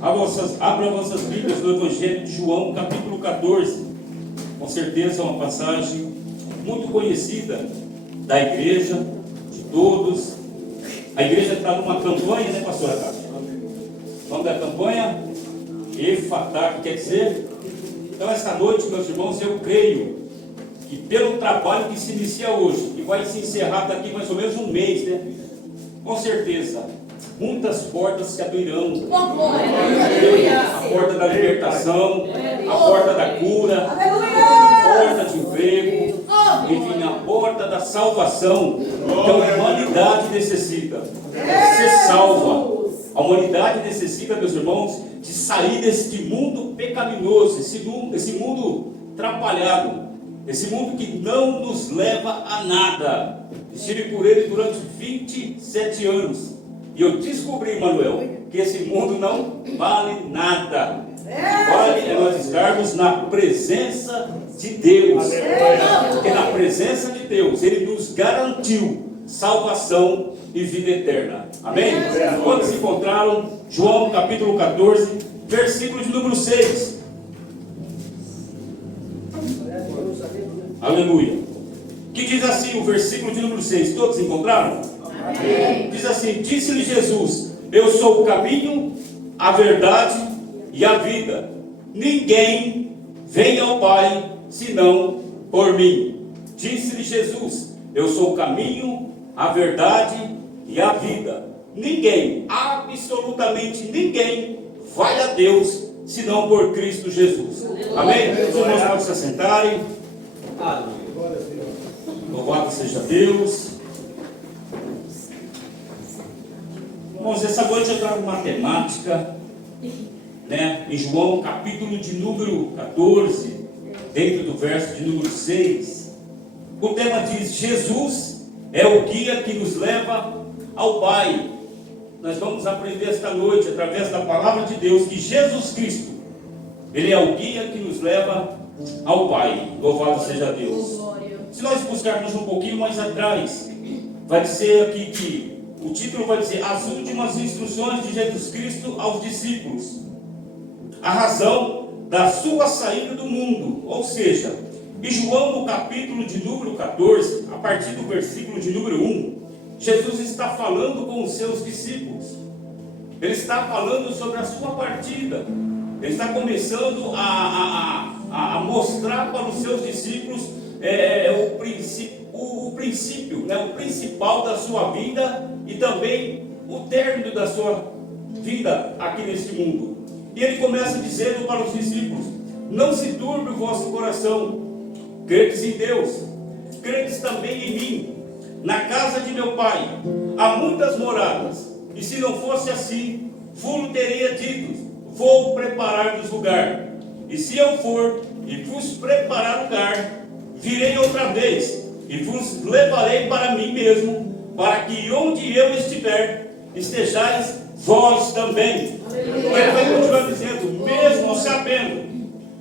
Abra vossas Bíblias no Evangelho de João, capítulo 14. Com certeza é uma passagem muito conhecida da igreja, de todos. A igreja está numa campanha, né, pastora Cátia? O nome da campanha? Efatá, que quer dizer? Então, esta noite, meus irmãos, eu creio que pelo trabalho que se inicia hoje, que vai se encerrar daqui mais ou menos um mês, né? Com certeza, muitas portas se abrirão. A porta da libertação, a porta da cura, a porta de emprego, enfim, a porta da salvação que a humanidade necessita. Ser salva. A humanidade necessita, meus irmãos, de sair deste mundo pecaminoso, esse mundo atrapalhado, esse mundo que não nos leva a nada. Estive por ele durante 27 anos e eu descobri, Manuel, que esse mundo não vale nada. Vale é nós estarmos na presença de Deus, porque na presença de Deus Ele nos garantiu salvação e vida eterna. Amém? Quando se encontraram, João capítulo 14, versículo de número 6. Aleluia. Que diz assim o versículo de número 6. Todos encontraram? Amém. Diz assim: disse-lhe Jesus: eu sou o caminho, a verdade e a vida. Ninguém vem ao Pai senão por mim. Disse-lhe Jesus: eu sou o caminho, a verdade e a vida. Ninguém, absolutamente ninguém, vai a Deus senão por Cristo Jesus. Amém? Os irmãos podem se assentarem. Louvado seja Deus. Irmãos, essa noite eu trago matemática, né? Em João capítulo de número 14, dentro do verso de número 6, o tema diz: Jesus é o guia que nos leva ao Pai. Nós vamos aprender esta noite, através da palavra de Deus, que Jesus Cristo, Ele é o guia que nos leva ao Pai. Louvado seja Deus. Se nós buscarmos um pouquinho mais atrás, vai dizer aqui que o título vai dizer: as últimas instruções de Jesus Cristo aos discípulos, a razão da sua saída do mundo. Ou seja, em João no capítulo de número 14, a partir do versículo de número 1, Jesus está falando com os seus discípulos. Ele está falando sobre a sua partida. Ele está começando a mostrar para os seus discípulos o princípio, né, o principal da sua vida e também o término da sua vida aqui neste mundo. E ele começa dizendo para os discípulos: não se turbe o vosso coração, credes em Deus, credes também em mim. Na casa de meu pai há muitas moradas, e se não fosse assim, vos teria dito: vou preparar-vos lugar. E se eu for e vos preparar lugar, virei outra vez e vos levarei para mim mesmo, para que onde eu estiver, estejais vós também. Ele vai continuar dizendo: mesmo sabendo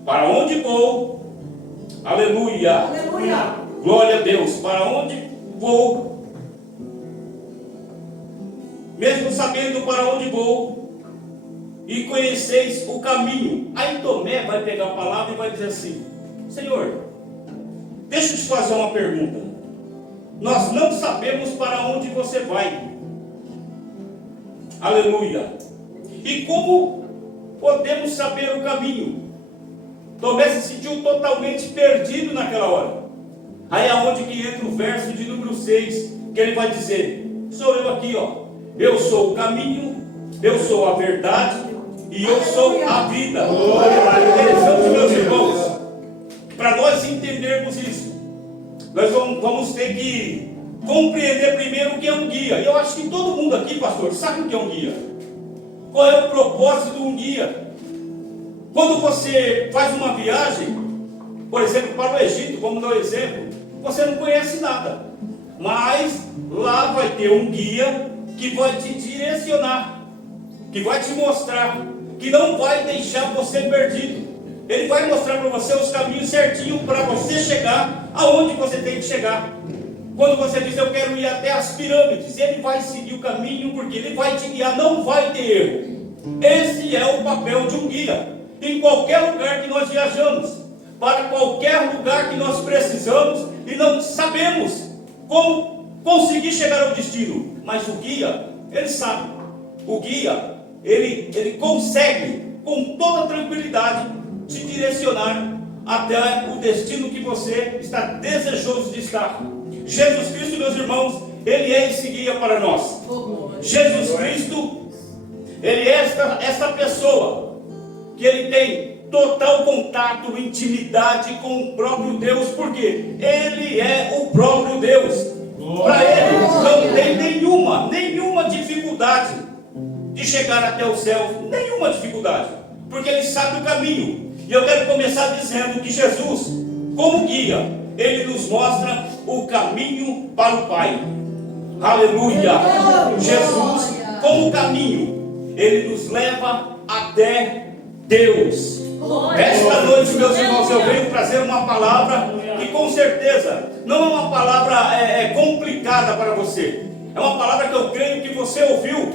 para onde vou, aleluia, aleluia, glória a Deus, para onde vou, mesmo sabendo para onde vou, e conheceis o caminho. Aí Tomé vai pegar a palavra e vai dizer assim: Senhor, deixa eu te fazer uma pergunta. Nós não sabemos para onde você vai. Aleluia. E como podemos saber o caminho? Tomé se sentiu totalmente perdido naquela hora. Aí é onde que entra o verso de número 6, que ele vai dizer: sou eu aqui, ó. Eu sou o caminho, eu sou a verdade e eu sou a vida. Interessante, meus irmãos, para nós entendermos isso, nós vamos ter que compreender primeiro o que é um guia. E eu acho que todo mundo aqui, pastor, sabe o que é um guia. Qual é o propósito de um guia? Quando você faz uma viagem, por exemplo, para o Egito, vamos dar um exemplo, você não conhece nada, mas lá vai ter um guia que vai te direcionar, que vai te mostrar, que não vai deixar você perdido. Ele vai mostrar para você os caminhos certinhos para você chegar aonde você tem que chegar. Quando você diz: eu quero ir até as pirâmides, ele vai seguir o caminho, porque ele vai te guiar, não vai ter erro. Esse é o papel de um guia. Em qualquer lugar que nós viajamos, para qualquer lugar que nós precisamos e não sabemos como conseguir chegar ao destino, mas o guia, ele sabe. O guia, ele consegue com toda tranquilidade te direcionar até o destino que você está desejoso de estar. Jesus Cristo, meus irmãos, ele é esse guia para nós. Jesus Cristo, ele é esta pessoa que ele tem total contato, intimidade com o próprio Deus, porque ele é o próprio Deus. Para ele não tem nenhuma dificuldade de chegar até o céu, nenhuma dificuldade, porque ele sabe o caminho. E eu quero começar dizendo que Jesus, como guia, ele nos mostra o caminho para o Pai. Aleluia! Jesus, como caminho, ele nos leva até Deus. Esta noite, meus irmãos, eu venho trazer uma palavra que com certeza não é uma palavra complicada para você. É uma palavra que eu creio que você ouviu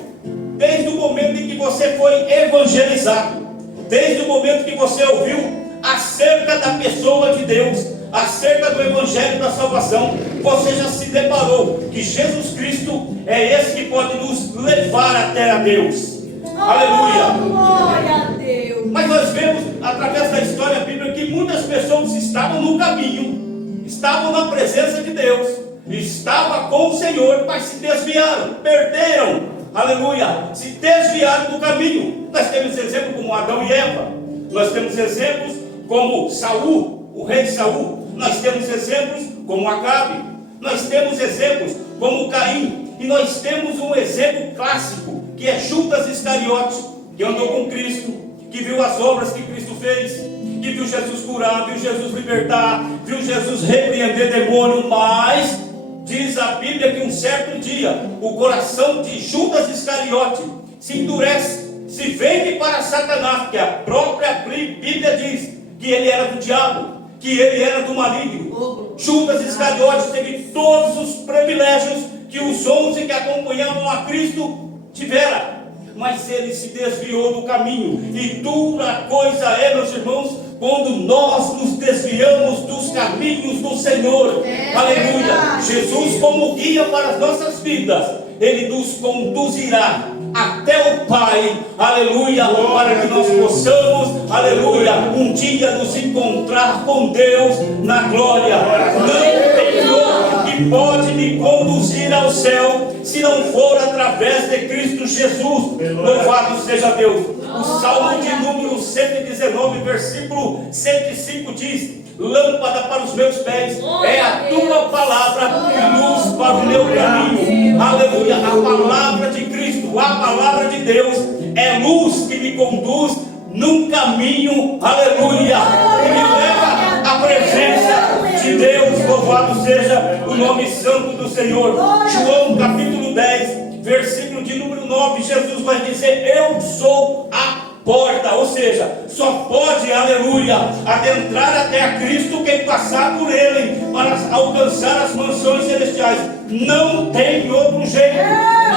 desde o momento em que você foi evangelizado, desde o momento que você ouviu acerca da pessoa de Deus, acerca do evangelho da salvação. Você já se deparou que Jesus Cristo é esse que pode nos levar até a Deus. Aleluia! Glória a Deus! Mas nós vemos através da história bíblica que muitas pessoas estavam no caminho, estavam na presença de Deus, estavam com o Senhor, mas se desviaram, perderam, aleluia, se desviaram do caminho. Nós temos exemplos como Adão e Eva, nós temos exemplos como Saul, o rei Saul, nós temos exemplos como Acabe, nós temos exemplos como Caim, e nós temos um exemplo clássico, que é Judas Iscariote, que andou com Cristo, que viu as obras que Cristo fez, que viu Jesus curar, viu Jesus libertar, viu Jesus repreender demônio, mas diz a Bíblia que um certo dia o coração de Judas Iscariote se endurece, se vende para Satanás, porque a própria Bíblia diz que ele era do diabo, que ele era do maligno. Judas Iscariote teve todos os privilégios que os 11 que acompanhavam a Cristo tiveram, mas ele se desviou do caminho. E dura coisa é, meus irmãos, quando nós nos desviamos dos caminhos do Senhor. Aleluia! Jesus, como guia para as nossas vidas, ele nos conduzirá até o Pai, aleluia, para que nós possamos, aleluia, um dia nos encontrar com Deus na glória. Não tem outro que pode me conduzir ao céu, se não for através de Cristo Jesus. Louvado seja Deus. O Salmo de número 119, versículo 105 diz: lâmpada para os meus pés é a tua palavra e luz para o meu caminho. Aleluia. A palavra de Cristo, a palavra de Deus é luz que me conduz num caminho, aleluia, que me leva à presença de Deus. Louvado seja o nome santo do Senhor. João capítulo 10, versículo de número 9, Jesus vai dizer: eu sou a porta, ou seja, só pode, aleluia, adentrar até a Cristo quem passar por ele para alcançar as mansões celestiais. Não tem outro jeito,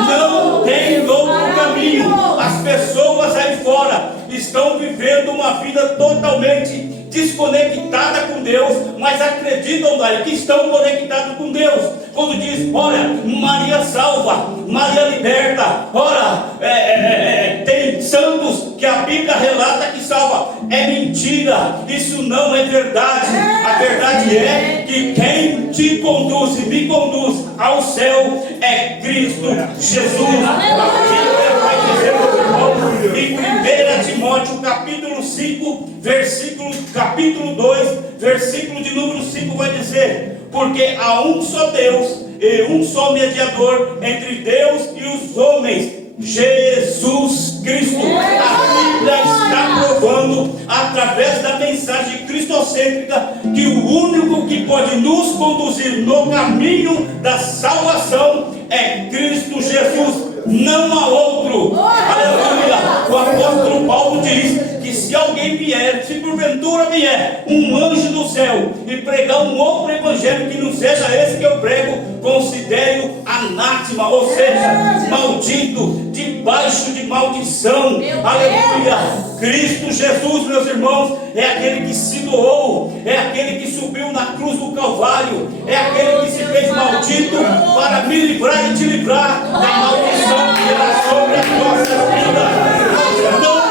não tem outro caminho. As pessoas aí fora estão vivendo uma vida totalmente desconectada com Deus, mas acreditam daí que estão conectados com Deus. Quando diz, olha, Maria salva, Maria liberta, ora, tem santos que a Bíblia relata que salva. É mentira, isso não é verdade. A verdade é que quem te conduz e me conduz ao céu é Cristo Jesus. A Bíblia vai dizer, em 1 Timóteo capítulo 5, capítulo 2, versículo de número 5 vai dizer: porque há um só Deus e um só mediador entre Deus e os homens, Jesus Cristo. A Bíblia está provando, através da mensagem cristocêntrica, que o único que pode nos conduzir no caminho da salvação é Cristo Jesus, não há outro. Aleluia! O apóstolo Paulo diz que se alguém vier, se porventura vier um anjo do céu e pregar um outro evangelho que não seja esse que eu prego, considere-o anátema, ou seja, maldito, debaixo de maldição. Aleluia. Cristo Jesus, meus irmãos, é aquele que se doou, é aquele que subiu na cruz do Calvário, é aquele que se fez maldito para me livrar e te livrar da maldição que era sobre as nossas vidas. Não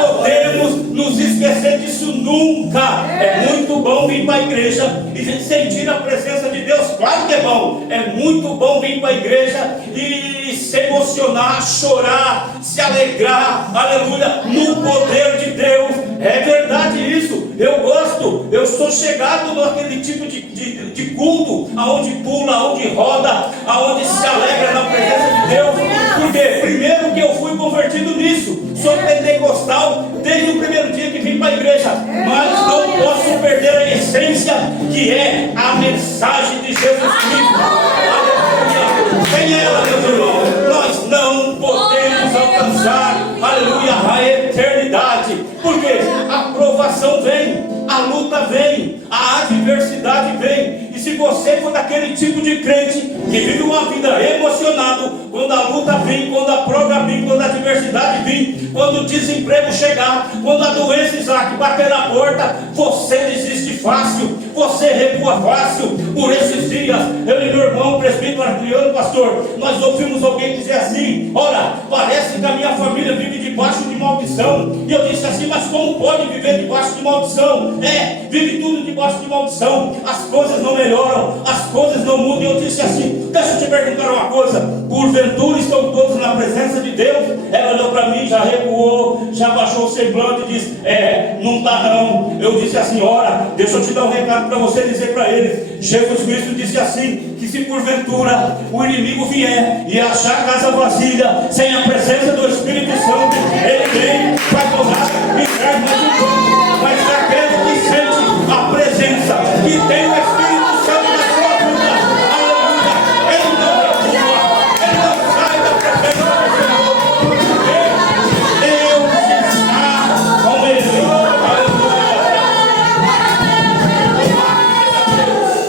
podemos nos esquecer disso nunca. É muito bom vir para a igreja e sentir a presença de Deus. Claro que é bom. É muito bom vir para a igreja e se emocionar, chorar, se alegrar, aleluia, no poder de Deus. É verdade isso. Eu gosto, eu sou chegado naquele tipo de culto, aonde pula, aonde roda, aonde se alegra na presença de Deus. Porque primeiro que eu fui convertido nisso, sou pentecostal desde o primeiro dia que vim para a igreja, mas não posso perder a essência que é a mensagem de Jesus Cristo. Aleluia. Sem ela, meus irmãos, nós não podemos alcançar, aleluia, a eternidade. Porque a provação vem, a luta vem, a adversidade vem. E se você for daquele tipo de crente que vive uma vida emocionado, quando a luta vem, quando a prova vem, quando a adversidade vem, quando o desemprego chegar, quando a doença, Isaac, bater na porta, você desiste fácil, você recua fácil. Por esses dias, eu e meu irmão, presbítero Adriano, pastor, nós ouvimos alguém dizer assim: ora, parece que a minha família vive debaixo de maldição. E eu disse assim: mas como pode viver debaixo de maldição? Vive tudo debaixo de maldição. As coisas não melhoram, as coisas não mudam. E eu disse assim: deixa eu te perguntar uma coisa, porventura estão todos na presença de Deus? Ela olhou para mim, já recuou, já baixou o semblante e disse: não está não. Eu disse assim: ora, deixa eu te dar um recado para você dizer para eles. Jesus Cristo disse assim, que se porventura o inimigo vier e achar a casa vazia, sem a presença do Espírito Santo, ele vem para tomar e traz mais um pouco. Mas aquele que sente a presença, que tem o Espírito Santo na sua vida, aleluia, ele não recua, ele não sai da presença do Senhor. Deus está com ele.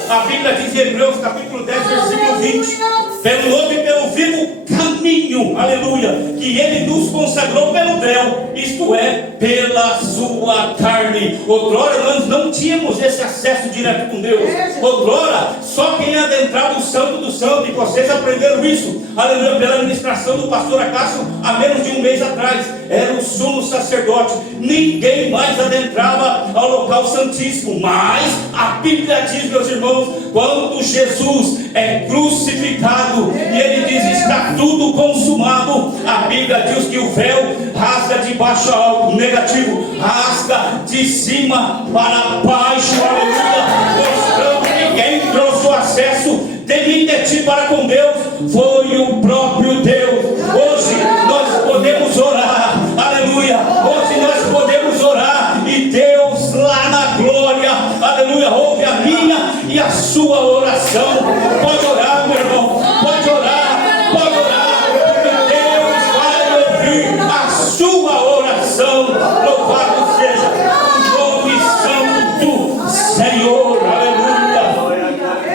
A Bíblia diz em Hebreus capítulo 10, versículo 20: pelo novo e pelo vivo caminho, aleluia, que ele nos consagrou pelo véu, isto é, pela sua carne. Outrora nós não tínhamos esse acesso direto com Deus. Outrora só quem adentrava o santo do santo, e vocês aprenderam isso, aleluia, pela ministração do pastor Acácio há menos de um mês atrás, era o sumo sacerdote. Ninguém mais adentrava ao local santíssimo. Mas a Bíblia diz, meus irmãos, quando Jesus é crucificado e ele diz: está tudo consumado, a Bíblia diz que o véu rasga de baixo a alto, negativo, rasga de cima para baixo, aleluia, mostrando que quem trouxe o acesso de mim e de ti para com Deus foi o próprio Deus. Hoje nós podemos orar, aleluia, hoje nós podemos orar e Deus lá na glória, aleluia, ouve a minha e a sua oração. Pode orar, meu irmão, pode orar, porque Deus vai ouvir a sua oração. Louvado seja o nome santo do Senhor, aleluia.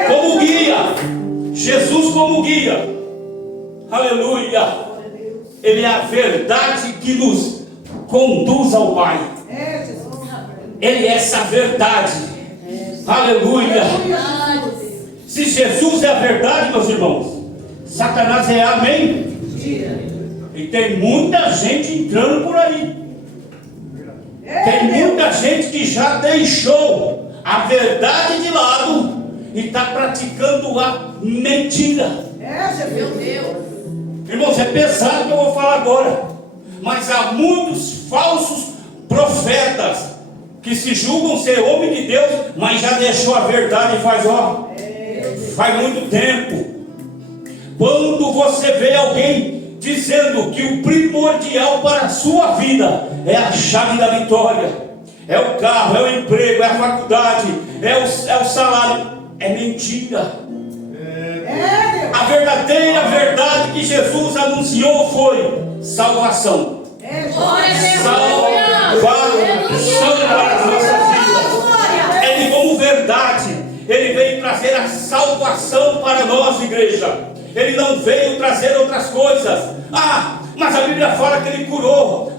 Como guia, Jesus como guia, aleluia, ele é a verdade que nos conduz ao Pai. Ele é essa verdade, aleluia. Se Jesus é a verdade, meus irmãos, Satanás é amém. E tem muita gente entrando por aí. Tem muita gente que já deixou a verdade de lado e está praticando a mentira. Meu Deus. Irmãos, é pesado o que eu vou falar agora, mas há muitos falsos profetas que se julgam ser homem de Deus, mas já deixou a verdade faz muito tempo. Quando você vê alguém dizendo que o primordial para a sua vida é a chave da vitória, é o carro, é o emprego, é a faculdade, é o salário, é mentira. A verdadeira verdade que Jesus anunciou foi salvação. Salvação para as nossas vidas. Ele, como verdade, ele veio trazer a salvação para nós, igreja. Ele não veio trazer outras coisas. mas a Bíblia fala que Ele curou.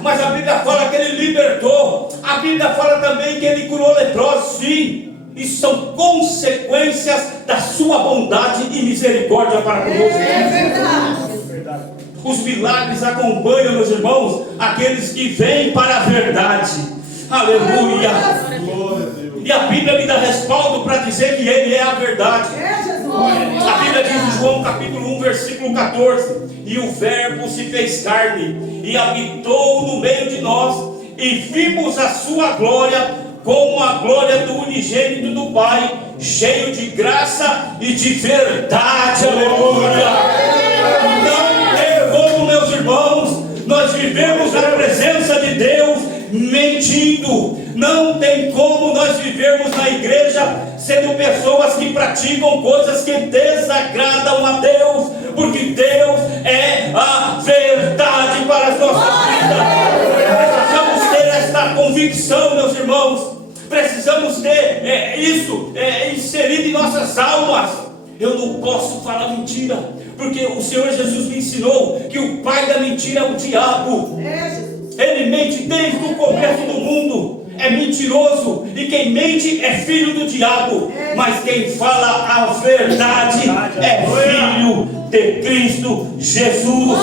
Mas a Bíblia fala que Ele libertou. A Bíblia fala também que Ele curou leprosos. Sim, isso são consequências da sua bondade e misericórdia para conosco. Verdade. Os milagres acompanham, meus irmãos, aqueles que vêm para a verdade. Aleluia. E a Bíblia me dá respaldo para dizer que Ele é a verdade. A Bíblia diz em João capítulo 1, versículo 14: e o Verbo se fez carne e habitou no meio de nós, e vimos a sua glória como a glória do unigênito do Pai, cheio de graça e de verdade. Aleluia. Não tem como, meus irmãos, nós vivemos na presença de Deus mentindo. Não tem como nós vivermos na igreja sendo pessoas que praticam coisas que desagradam a Deus, porque Deus é a verdade para as nossas vidas. Precisamos ter esta convicção, meus irmãos. Precisamos ter isso inserido em nossas almas. Eu não posso falar mentira, porque o Senhor Jesus me ensinou que o pai da mentira é o diabo. Ele mente desde o começo do mundo. É mentiroso, e quem mente é filho do diabo, mas quem fala a verdade é filho de Cristo Jesus.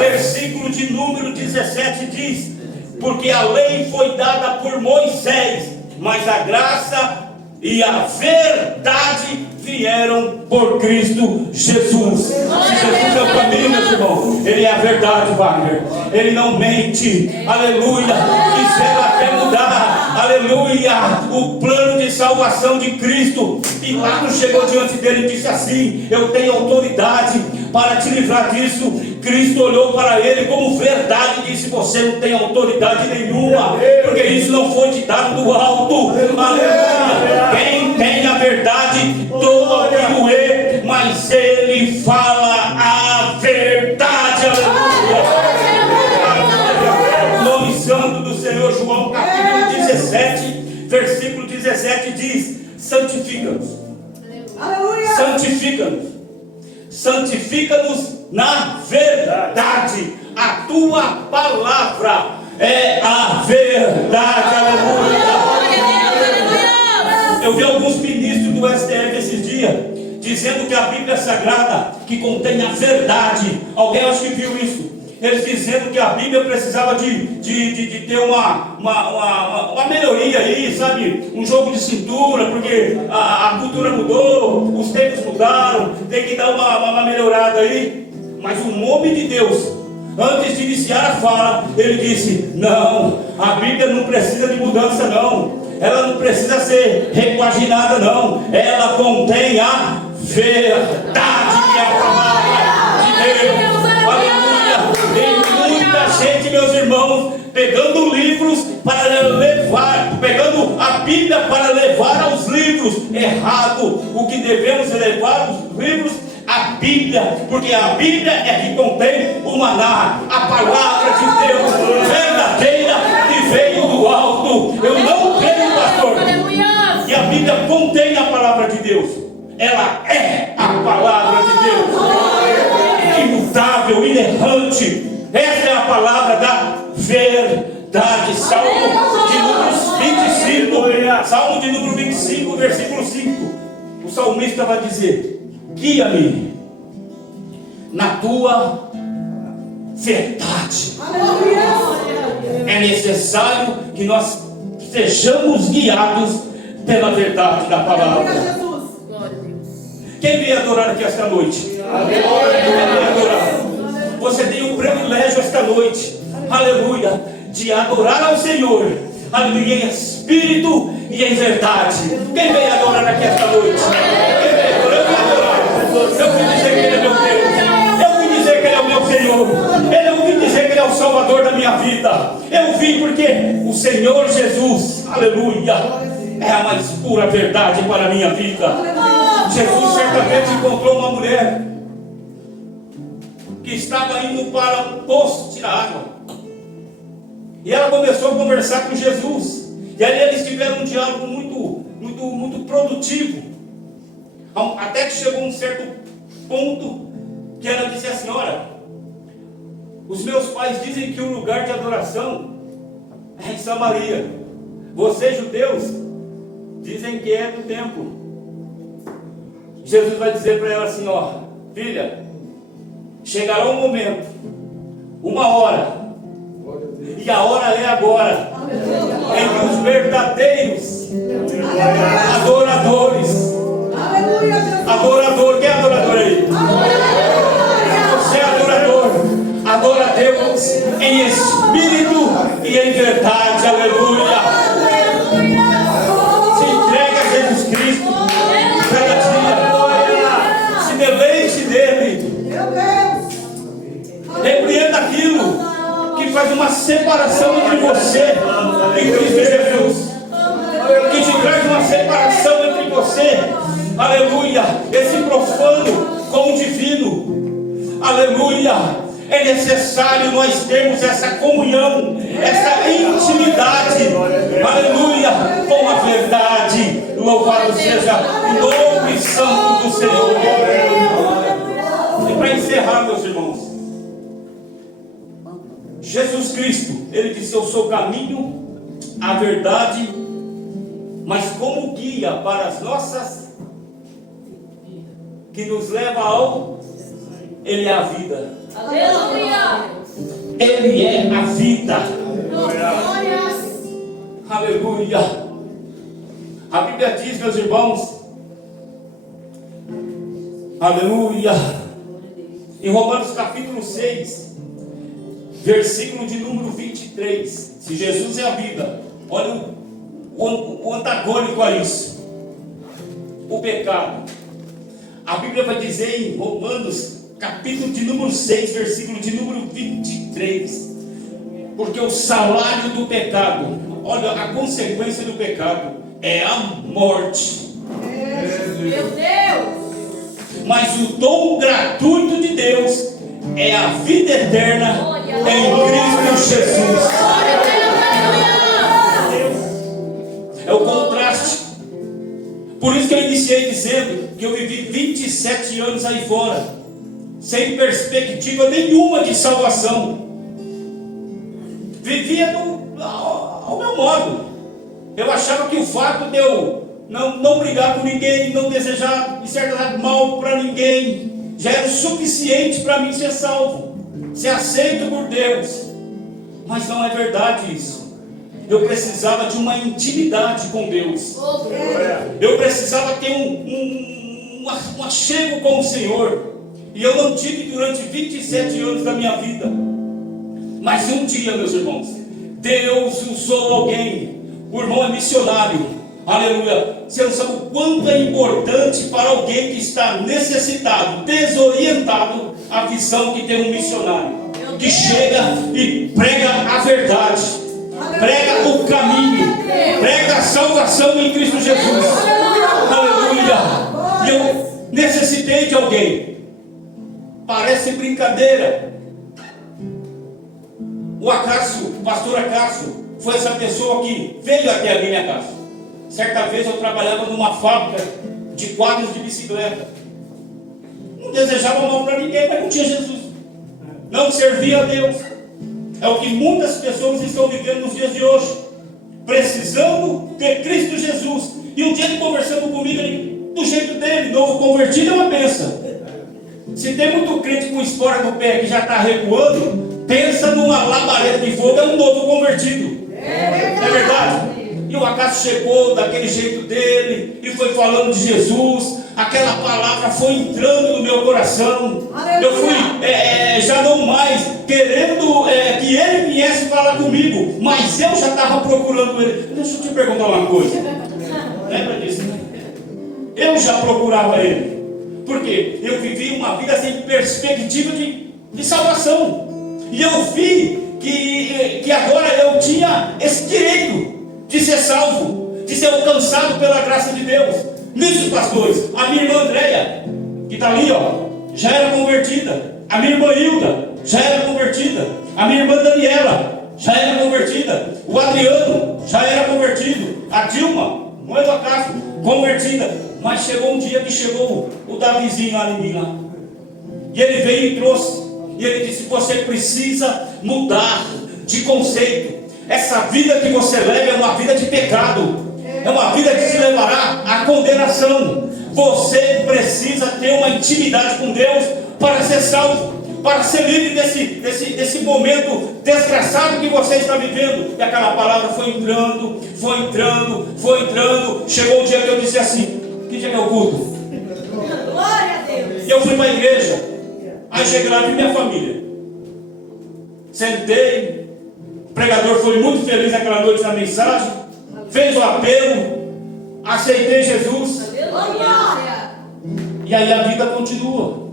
Versículo de número 17 diz: porque a lei foi dada por Moisés, mas a graça e a verdade vieram por Cristo Jesus. Se Jesus é o caminho, meus irmãos, Ele é a verdade, Wagner. Ele não mente. Aleluia. Quiseram até mudar, aleluia, o plano de salvação de Cristo. Pilatos chegou diante dele e disse assim: eu tenho autoridade para te livrar disso. Cristo olhou para ele como verdade e disse: você não tem autoridade nenhuma, porque isso não foi te dado do alto. Aleluia. Quem tem a verdade doa que doer, mas ele fala a verdade. Aleluia. Nome santo do Senhor. João capítulo 17, versículo 17 diz: santifica-nos. Santifica-nos. Santifica-nos na verdade. A tua palavra é a verdade. Aleluia. Eu vi alguns ministros do STF esses dias dizendo que a Bíblia Sagrada que contém a verdade. Alguém acha que viu isso? Eles dizendo que a Bíblia precisava de ter uma melhoria aí, sabe? Um jogo de cintura, porque a cultura mudou, os tempos mudaram, tem que dar uma melhorada aí. Mas o nome de Deus, antes de iniciar a fala, ele disse: não, a Bíblia não precisa de mudança não. Ela não precisa ser repaginada não. Ela contém a verdade e a palavra de Deus. Aleluia. Tem muita gente, meus irmãos, pegando livros para levar, pegando a Bíblia para levar aos livros. Errado. O que devemos levar os livros? A Bíblia, porque a Bíblia é que contém o maná, a palavra de Deus verdadeira que veio do alto. Eu não creio, pastor. E a Bíblia contém a palavra de Deus. Ela é a palavra de Deus, imutável, inerrante. Essa é a palavra da verdade. Salmo de número 25, Salmo de número 25, versículo 5. O salmista vai dizer: guia-me na tua verdade. É necessário que nós sejamos guiados pela verdade da palavra. Quem vem adorar aqui esta noite? Quem vem adorar? Você tem o privilégio esta noite, aleluia, de adorar ao Senhor, aleluia, em espírito e em verdade. Quem vem adorar aqui esta noite? Quem vem adorar? Eu vim dizer que Ele é meu Deus. Eu vim dizer que Ele é o meu Senhor. Eu vim dizer que Ele é o Salvador da minha vida. Eu vim porque o Senhor Jesus, aleluia, é a mais pura verdade para a minha vida. Jesus certamente encontrou uma mulher que estava indo para um poço tirar água. E ela começou a conversar com Jesus. E ali eles tiveram um diálogo muito produtivo. Até que chegou um certo ponto que ela disse assim: olha, os meus pais dizem que o lugar de adoração é em Samaria. Vocês, judeus, dizem que é do templo. Jesus vai dizer para ela assim: ó, filha, chegará um momento, uma hora, e a hora é agora, em que os verdadeiros adoradores, adorador, quem é adorador aí? Você é adorador, adora a Deus em espírito e em verdade, aleluia. Se entrega a Jesus Cristo cada dia, se deleite nele, repreenda aquilo que faz uma separação entre você e Cristo Jesus, que te traz uma separação entre você, aleluia, esse profano com o divino, aleluia. É necessário nós termos essa comunhão, essa intimidade, aleluia, com a verdade. Louvado seja o nome santo do Senhor. E para encerrar, meus irmãos, Jesus Cristo, Ele disse: eu sou o caminho, a verdade, mas como guia para as nossas, que nos leva ao, Ele é a vida. Aleluia! Ele é a vida. Aleluia. A Bíblia diz, meus irmãos, aleluia, em Romanos capítulo 6, versículo de número 23, se Jesus é a vida, olha o antagônico a isso, o pecado. A Bíblia vai dizer em Romanos capítulo de número 6, versículo de número 23, porque o salário do pecado, olha, a consequência do pecado é a morte. Meu Deus! Mas o dom gratuito de Deus é a vida eterna em Cristo Jesus. É o contraste. Por isso que eu iniciei dizendo que eu vivi 27 anos aí fora, sem perspectiva nenhuma de salvação. Vivia ao meu modo. Eu achava que o fato de eu não brigar com ninguém, não desejar de certa mal para ninguém, já era o suficiente para mim ser salvo, ser aceito por Deus. Mas não é verdade isso. Eu precisava de uma intimidade com Deus. Eu precisava ter um achego com o Senhor. E eu não tive durante 27 anos da minha vida. Mas um dia, meus irmãos, Deus usou alguém. O irmão é missionário, aleluia. Você não sabe o quanto é importante para alguém que está necessitado, desorientado, a visão que tem um missionário, que chega e prega a verdade, prega o caminho, prega a salvação em Cristo Jesus, aleluia. E eu necessitei de alguém. Parece brincadeira. O pastor Acácio, foi essa pessoa que veio até a minha casa. Certa vez eu trabalhava numa fábrica de quadros de bicicleta. Não desejava mal para ninguém, mas não tinha Jesus. Não servia a Deus. É o que muitas pessoas estão vivendo nos dias de hoje, precisando de Cristo Jesus. E um dia ele conversando comigo, ele, do jeito dele, novo convertido é uma bênção. Se tem muito crente com espora no pé que já está recuando, pensa numa labareda de fogo, é um novo convertido. É verdade? E o Acácio chegou daquele jeito dele e foi falando de Jesus. Aquela palavra foi entrando no meu coração. Eu fui já não mais querendo que ele viesse falar comigo, mas eu já estava procurando ele. Deixa eu te perguntar uma coisa. Lembra disso? Eu já procurava ele. Porque eu vivi uma vida sem perspectiva de salvação. E eu vi que agora eu tinha esse direito de ser salvo, de ser alcançado pela graça de Deus. Nisso, pastores, a minha irmã Andréia, que está ali, ó, já era convertida. A minha irmã Hilda já era convertida. A minha irmã Daniela já era convertida. O Adriano já era convertido. A Dilma, mãe do Acácio, convertida. Mas chegou um dia que chegou o Davizinho lá em mim lá. E ele veio e trouxe. E ele disse: você precisa mudar de conceito. Essa vida que você leva é uma vida de pecado. É uma vida que te levará à condenação. Você precisa ter uma intimidade com Deus para ser salvo, para ser livre desse momento desgraçado que você está vivendo. E aquela palavra foi entrando. Chegou o dia que eu disse assim: que dia que é o culto? Glória a Deus. E eu fui para a igreja. Aí cheguei lá, vi minha família. Sentei. O pregador foi muito feliz aquela noite na mensagem. Fez o apelo. Aceitei Jesus. Glória. E aí a vida continua.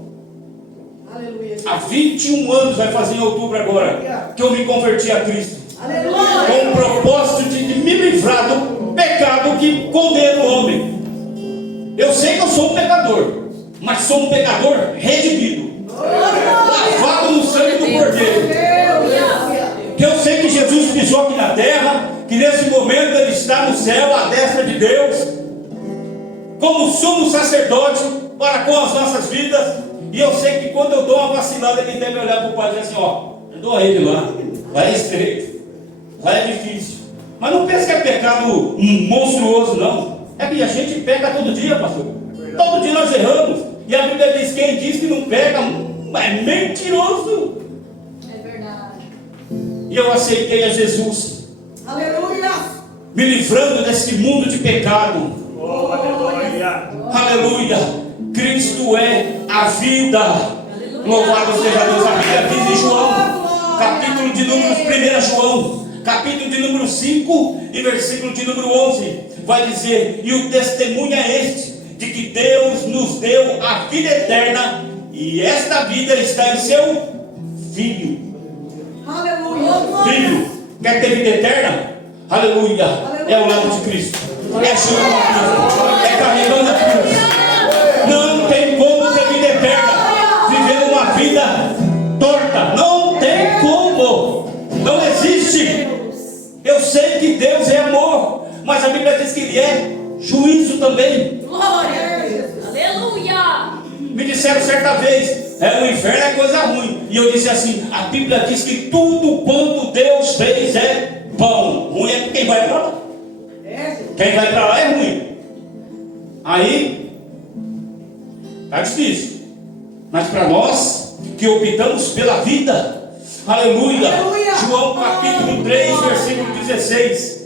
Aleluia. Há 21 anos, vai fazer em outubro agora, que eu me converti a Cristo. Aleluia. Com o propósito de me livrar do pecado que condena o homem. Eu sei que eu sou um pecador, mas sou um pecador redimido, lavado no sangue do Cordeiro. Que eu sei que Jesus pisou aqui na terra, que nesse momento Ele está no céu, à destra de Deus, como sumo sacerdote para com as nossas vidas. E eu sei que quando eu dou uma vacilada, Ele deve olhar para o Pai e dizer assim: ó, perdoa ele lá, vai estreito, vai é difícil. Mas não pense que é pecado monstruoso, não. É que a gente peca todo dia, pastor. Todo dia nós erramos. E a Bíblia diz: quem diz que não peca é mentiroso. É verdade. E eu aceitei a Jesus, Aleluia. me livrando desse mundo de pecado. Oh, aleluia. Aleluia. Cristo é a vida. Louvado seja Deus. A Bíblia diz em João, capítulo de número 1 João, capítulo de número 5 e versículo de número 11, vai dizer: e o testemunho é este, de que Deus nos deu a vida eterna, e esta vida está em seu Filho. Aleluia. Filho, quer ter vida eterna? Aleluia. É o lado de Cristo, é chegando a Cristo, é carregando a cruz. Não tem como ter vida eterna vivendo uma vida torta. Não tem como. Não existe. Eu sei que Deus é amor, mas a Bíblia diz que Ele é juízo também. Glória. Aleluia. Me disseram certa vez: o inferno é coisa ruim. E eu disse assim: a Bíblia diz que tudo quanto Deus fez é bom. Ruim é quem vai para lá. Quem vai para lá é ruim. Aí está difícil. Mas para nós que optamos pela vida, aleluia. João capítulo 3, versículo 16.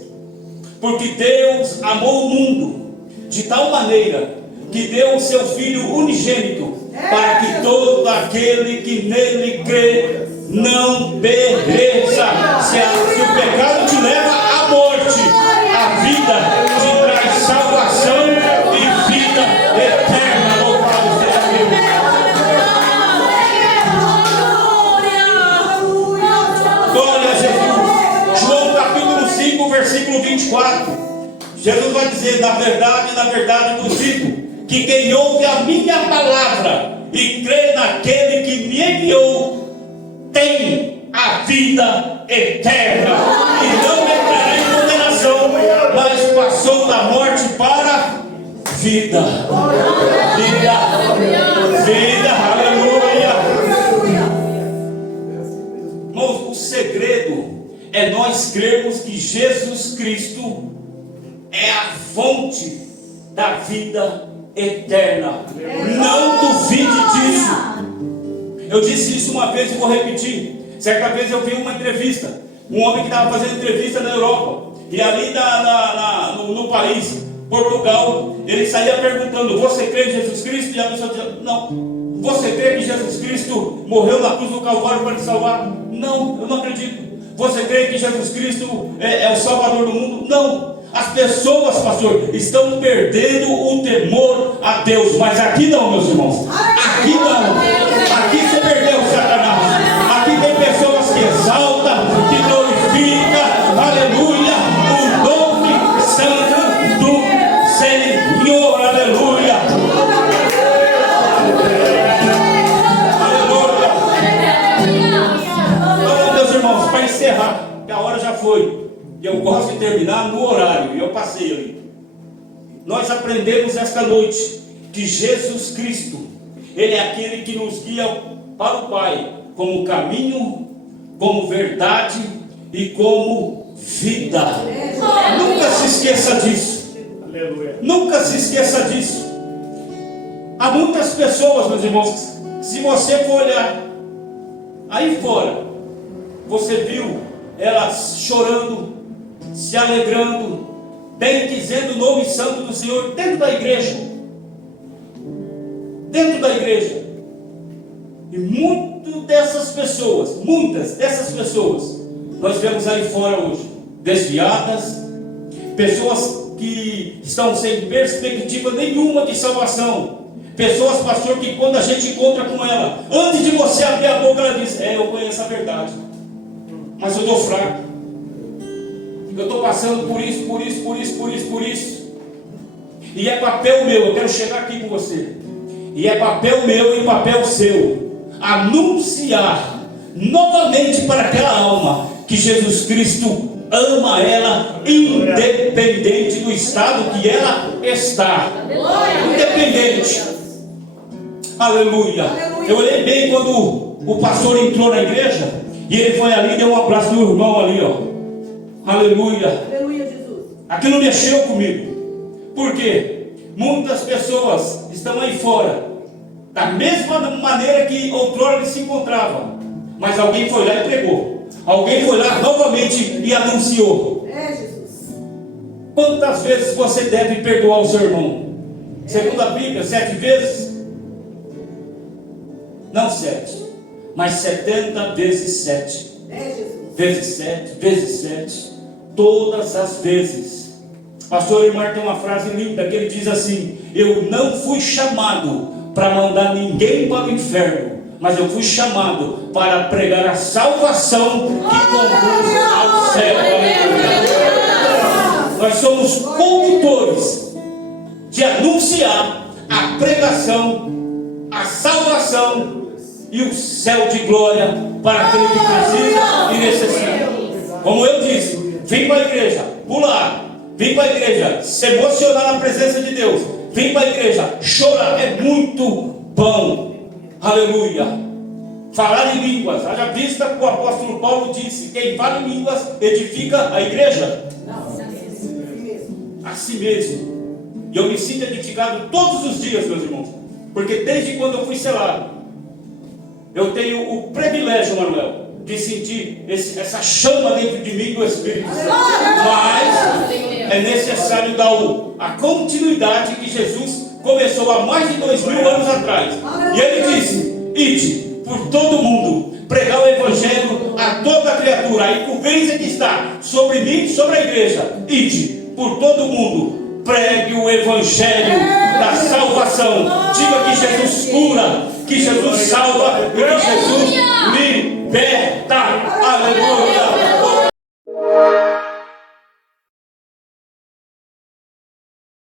Porque Deus amou o mundo de tal maneira que deu o seu Filho unigênito, para que todo aquele que nele crê não pereça. Se o pecado te leva à morte, a vida te traz salvação e vida eterna. Louvado seja Deus. Glória a Jesus. João capítulo 5, versículo 24. Jesus vai dizer: na verdade vos digo, que quem ouve a minha palavra e crê naquele que me enviou, tem a vida eterna, e não entrará em condenação, mas passou da morte para a vida. Vida, aleluia. Irmãos, o segredo é nós crermos que Jesus Cristo é a fonte da vida eterna. Não duvide disso. Eu disse isso uma vez e vou repetir. Certa vez eu vi uma entrevista, um homem que estava fazendo entrevista na Europa, e ali no país, Portugal, ele saía perguntando: você crê em Jesus Cristo? E a pessoa dizia: não. Você crê que Jesus Cristo morreu na cruz do Calvário para te salvar? Não, eu não acredito. Você crê que Jesus Cristo é o Salvador do mundo? Não. As pessoas, pastor, estão perdendo o temor a Deus. Mas aqui não, meus irmãos. Aqui não. Aqui você perdeu o Satanás. Aqui tem pessoas que exaltam, que glorificam, aleluia, o nome santo do Senhor, aleluia. Aleluia. Então, meus irmãos, para encerrar, que a hora já foi. E eu gosto de terminar no horário, e eu passei ali. Nós aprendemos esta noite que Jesus Cristo, Ele é aquele que nos guia para o Pai, como caminho, como verdade e como vida. Nunca se esqueça disso. Aleluia. Nunca se esqueça disso. Há muitas pessoas, meus irmãos, se você for olhar aí fora, você viu elas chorando, se alegrando, bendizendo o nome santo do Senhor dentro da igreja. Dentro da igreja. E muitas dessas pessoas, nós vemos aí fora hoje, desviadas, pessoas que estão sem perspectiva nenhuma de salvação. Pessoas, pastor, que quando a gente encontra com ela, antes de você abrir a boca, ela diz: eu conheço a verdade, mas eu estou fraco, eu estou passando por isso. E é papel meu, eu quero chegar aqui com você, e é papel meu e papel seu, anunciar novamente para aquela alma que Jesus Cristo ama ela, independente do estado que ela está. Independente. Aleluia. Eu olhei bem quando o pastor entrou na igreja e ele foi ali e deu um abraço no irmão ali, ó. Aleluia. Aleluia, Jesus. Aquilo mexeu comigo. Por quê? Muitas pessoas estão aí fora da mesma maneira que outrora ele se encontrava, mas alguém foi lá e pregou. Alguém foi lá novamente e anunciou. Jesus. Quantas vezes você deve perdoar o seu irmão? Segundo a Bíblia, 7 vezes? Não 7, mas 70 vezes 7. Jesus. Vezes 7, vezes 7. Todas as vezes. Pastor Irmar tem uma frase linda que ele diz assim: eu não fui chamado para mandar ninguém para o inferno, mas eu fui chamado para pregar a salvação que conduz ao céu. Nós somos condutores de anunciar a pregação, a salvação e o céu de glória para aquele que precisa e necessita. Como eu disse, vem para a igreja pular, vem para a igreja se emocionar na presença de Deus, vem para a igreja chorar, é muito bom. Aleluia. Falar em línguas, haja vista que o apóstolo Paulo disse: quem fala em línguas edifica a igreja a si mesmo. E eu me sinto edificado todos os dias, meus irmãos, porque desde quando eu fui selado, eu tenho o privilégio, Manuel, de sentir essa chama dentro de mim do Espírito Santo. Mas é necessário dar a continuidade que Jesus começou há mais de 2000 anos atrás. E ele disse: ide por todo mundo, pregar o evangelho a toda criatura. A incumbência que está sobre mim e sobre a igreja: ide por todo mundo, pregue o evangelho da salvação. Diga que Jesus cura, que Jesus salva e que Jesus liberta. Aleluia.